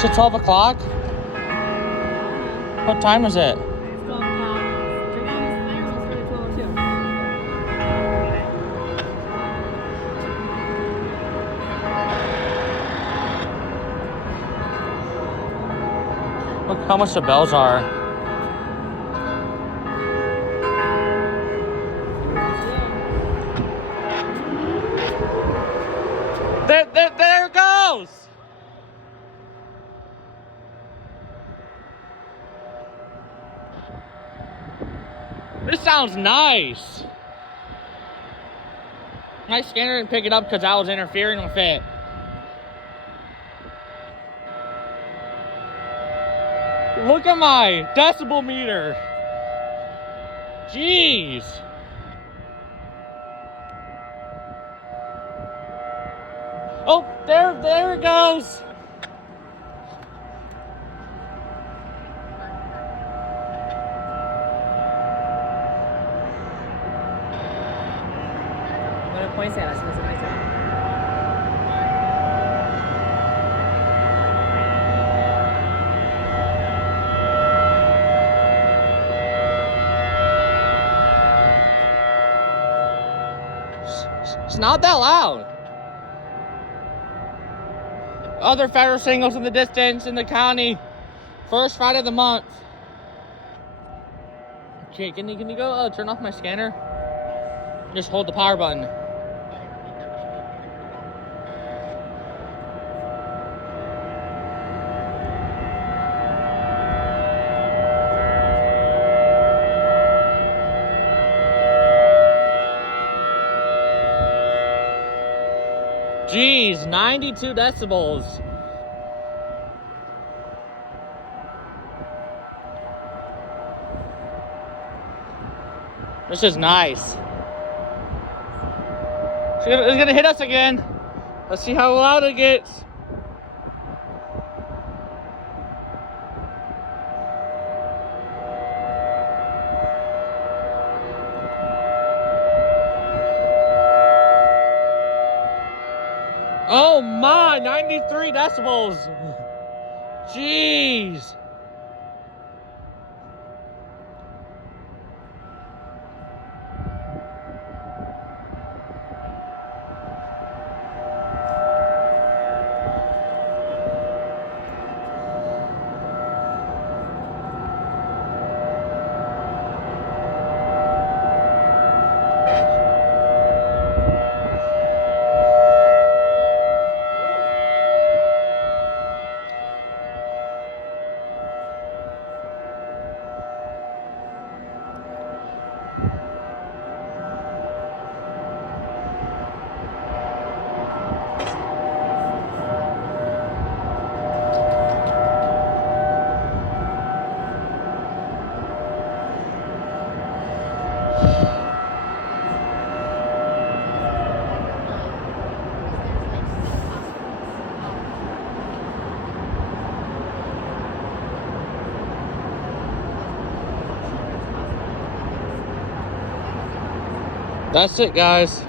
Is it 12 o'clock? What time is it? It's 12 o'clock. The longest there was for 12:02. Look how much the bells are. There it goes! This sounds nice. My scanner didn't pick it up because I was interfering with it. Look at my decibel meter. Jeez. Oh, there it goes. What are points at? That's my turn. It's not that loud. Other federal singles in the distance in the county. First Friday of the month. Okay, can you go turn off my scanner? Just hold the power button. Jeez, 92 decibels. This is nice. It's gonna hit us again. Let's see how loud it gets. Oh my, 93 decibels. Jeez. That's it, guys.